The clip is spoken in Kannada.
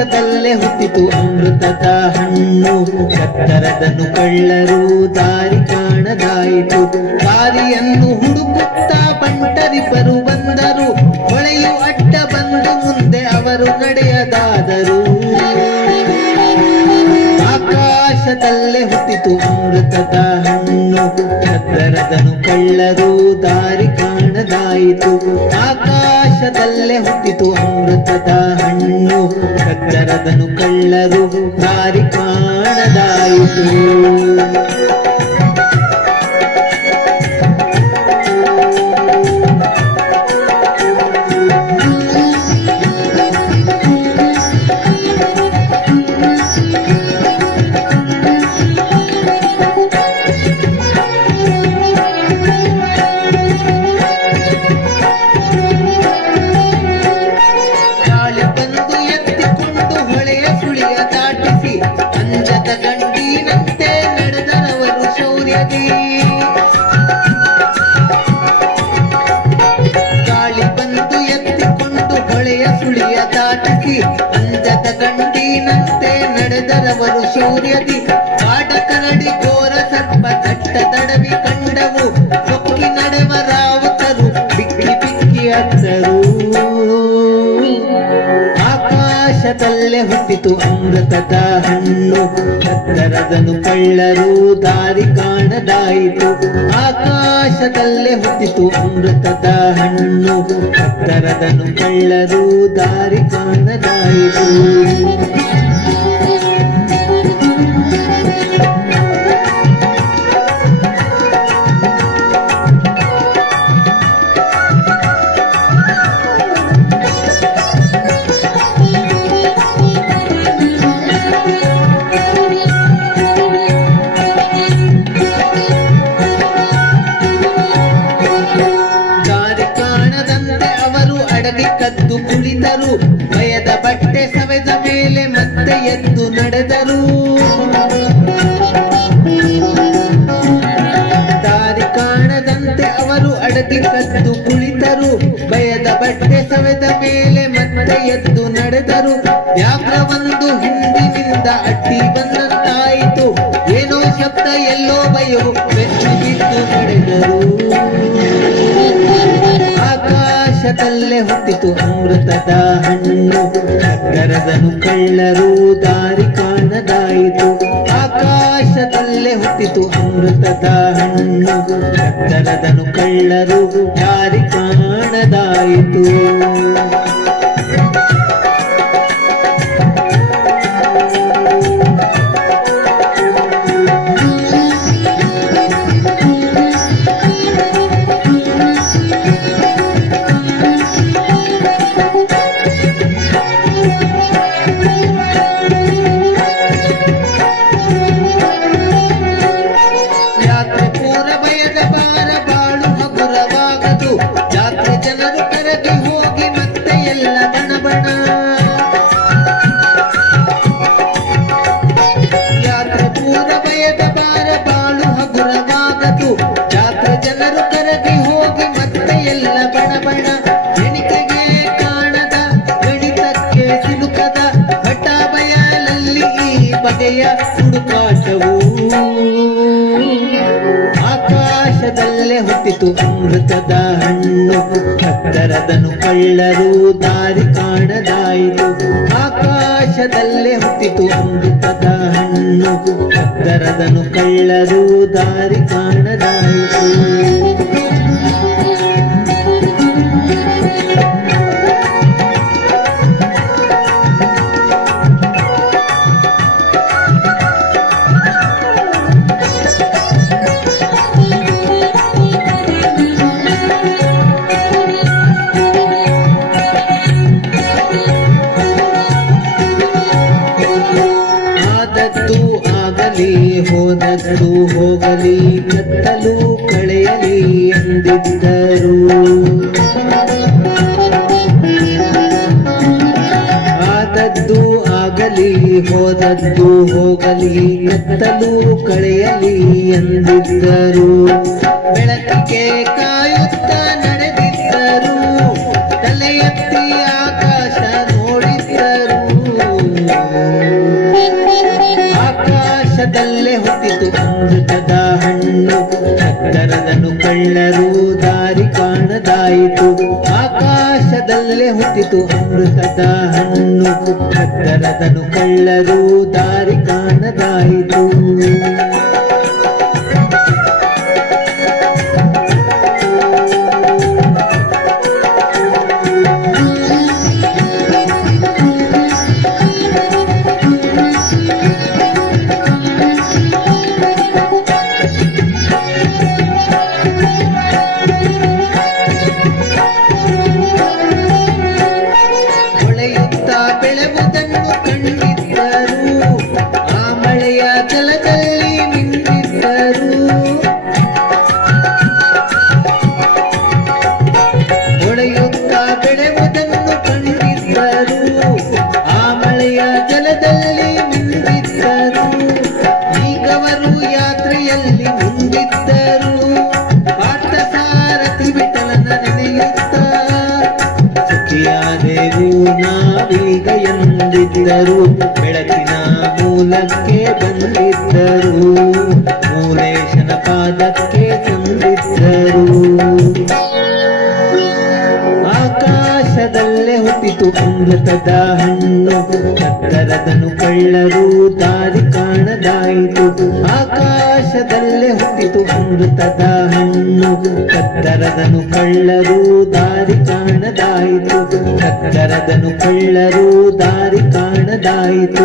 ಆಕಾಶದಲ್ಲೇ ಹುಟ್ಟಿತು ಅಮೃತದ ಹಣ್ಣು, ಕತ್ತರದನು ಕಳ್ಳರು ದಾರಿ ಕಾಣದಾಯಿತು. ದಾರಿಯನ್ನು ಹುಡುಕುತ್ತಾ ಬಂಟರಿಬ್ಬರು ಬಂದರು, ಹೊಳೆಯು ಅಡ್ಡ ಬಂದು ಮುಂದೆ ಅವರು ನಡೆಯದಾದರು. ಆಕಾಶದಲ್ಲೇ ಹುಟ್ಟಿತು ಅಮೃತದ ಹಣ್ಣು, ಕತ್ತರದನು ಕಳ್ಳರು ದಾರಿ ಕಾಣದಾಯಿತು. ಆಕಾಶದಲ್ಲೇ ಹುಟ್ಟಿತು ಅಮೃತದ ಹಣ್ಣು, ಕತ್ತರದನು ಕಳ್ಳರು ದಾರಿ ಕಾಣದಾಯಿತು. ಗಂಡಿನಂತೆ ನಡೆದರವರು ಶೌರ್ಯದಿ, ಗಾಳಿ ಬಂದು ಎತ್ತಿಕೊಂಡು ಹೊಳೆಯ ಸುಳಿಯ ದಾಟಿಸಿ, ಅಂಜದ ಗಂಡಿನಂತೆ ನಡೆದರವರು ಶೌರ್ಯದಿ. ಕಾಡ ಕರಡಿ ಘೋರ ಸರ್ಪ ದಟ್ಟ ದಡವಿ ಕಂಡವು, ಸೊಕ್ಕಿ ನಡೆವ ರಾವುತರು ಬಿಕ್ಕಿ ಬಿಕ್ಕಿ ಅತ್ತರು. ಆಕಾಶದಲ್ಲೇ ಹುಟ್ಟಿತು ಅಮೃತದ ಹಣ್ಣು, ಕತ್ತರದನು ಕಳ್ಳರು ದಾರಿ ಕಾಣದಾಯಿತು. ಆಕಾಶದಲ್ಲೇ ಹುಟ್ಟಿತು ಅಮೃತದ ಹಣ್ಣು, ಕತ್ತರದನು ಕಳ್ಳರು ದಾರಿ ಕಾಣದಾಯಿತು. ಕದ್ದು ಕುಳಿತರು, ಭಯದ ಬಟ್ಟೆ ಸವೆದ ಮೇಲೆ ಮತ್ತೆ ಎದ್ದು ನಡೆದರು. ದಾರಿ ಕಾಣದಂತೆ ಅವರು ಅಡಗಿ ಕದ್ದು ಕುಳಿತರು, ಭಯದ ಬಟ್ಟೆ ಸವೆದ ಮೇಲೆ ಮತ್ತೆ ಎದ್ದು ನಡೆದರು. ವ್ಯಾಘ್ರವೊಂದು ಹಿಂದಿನಿಂದ ಅಡ್ಡಿ ಬಂದಂತಾಯಿತು, ಏನೋ ಶಬ್ದ ಎಲ್ಲೋ ಭಯವು ಬೆಚ್ಚಿ ಬಿದ್ದು ನಡೆದರು. ಆಕಾಶದಲ್ಲೇ ಹುಟ್ಟಿತು ಅಮೃತದ ಹಣ್ಣು, ಕತ್ತರದನು ಕಳ್ಳರು ದಾರಿ ಕಾಣದಾಯಿತು. ಆಕಾಶದಲ್ಲೇ ಹುಟ್ಟಿತು ಅಮೃತದ ಹಣ್ಣು, ಕತ್ತರದನು ಕಳ್ಳರು ದಾರಿ ಕಾಣದಾಯಿತು. ಜಾತ್ರೆ ಜನರು ಕರಗಿ ಹೋಗಿ ಮತ್ತೆ ಎಲ್ಲ ಬಣಬಣ, ಯಾತ್ರೆ ಪೂರ ಭಯದ ಬಾರ ಬಾಳು ಹಗುರವಾಗದು. ಜಾತ್ರೆ ಜನರು ಕರಗಿ ಹೋಗಿ ಮತ್ತೆ ಎಲ್ಲ ಬಣಬಣ, ಎಣಿಕೆಗೆ ಕಾಣದ ಗಣಿತಕ್ಕೆ ಸಿಲುಕದ ಹಠ ಬಯಲಲ್ಲಿ ಈ ಬಗೆಯ ಹುಡುಕಾಟವು. ಆಕಾಶದಲ್ಲೇ ಹುಟ್ಟಿತು ಅಮೃತದ ಹಣ್ಣು, ಕತ್ತರದನು ಕಳ್ಳರು ದಾರಿ ಕಾಣದಾಯಿತು. ಆಕಾಶದಲ್ಲೇ ಹುಟ್ಟಿತು ಅಮೃತದ ಹಣ್ಣು, ಕತ್ತರದನು ಕಳ್ಳರು ದಾರಿ ಕಾಣದಾಯಿತು. ಹೋದದ್ದು ಹೋಗಲಿ ಕತ್ತಲು ಕಳೆಯಲಿ ಎಂದಿದ್ದರು. ಆದದ್ದು ಆಗಲಿ ಹೋದದ್ದು ಹೋಗಲಿ ಕತ್ತಲು ಕಳೆಯಲಿ ಎಂದಿದ್ದರು. ಬೆಳಕಿಗೆ ಕಾಯುತ್ತ ನಡೆದಿದ್ದರು, ತಲೆ ಎತ್ತಿ ಆಕಾಶ ನೋಡಿದ್ದರು. ಕಾಣದಾಯಿತು. ಆಕಾಶದಲ್ಲೇ ಹುಟ್ಟಿತು ಅಮೃತದ ಹಣ್ಣು, ಕದ್ದರದನು ಕಳ್ಳರು ದಾರಿ ಕಾಣದಾಯಿತು. ಬೆಳೆಯುವುದನ್ನು ಕಂಡಿದ್ದರು, ಆ ಮಳೆಯ ಜಲದಲ್ಲಿ ಮಿಂದಿದ್ದರು. ಹೊಳೆಯುತ್ತಾ ಬೆಳೆಯುವುದನ್ನು ಕಂಡಿದ್ದರು, ಆ ಮಳೆಯ ಜಲದಲ್ಲಿ ಮಿಂದಿದ್ದರು. ಈಗವರು ಯಾತ್ರೆಯಲ್ಲಿ ಮುಂದಿದ್ದರು, ಪಾರ್ಥಸಾರಥಿ ವಿಠಲನ ನೆನೆಯುತ್ತ ಸುಖಿಯಾದೆವು ನಾವೀಗ ಎಂದಿದ್ದರು. ಬೆಳಕಿನ ಮೂಲಕ್ಕೆ ಬಂದಿದ್ದರು, ಮೂಲೇಶನ ಪಾದಕ್ಕೆ ಸಂದಿದ್ದರು. ಆಕಾಶದಲ್ಲೇ ಹುಟ್ಟಿತು ಅಮೃತದ ಹಣ್ಣು, ಕದ್ದರದನು ಕಳ್ಳರು ದಾರಿ ಕಾಣದಾಯಿತು. ಆಕಾಶದಲ್ಲೇ ಹುಟ್ಟಿತು ಅಮೃತದ ಹಣ್ಣು, ಕದ್ದರದನು ಕಳ್ಳರು ದಾರಿ ಕಾಣದಾಯಿತು. ಕದ್ದರದನು ಕಳ್ಳರು ದಾರಿ ಕಾಣದಾಯಿತು.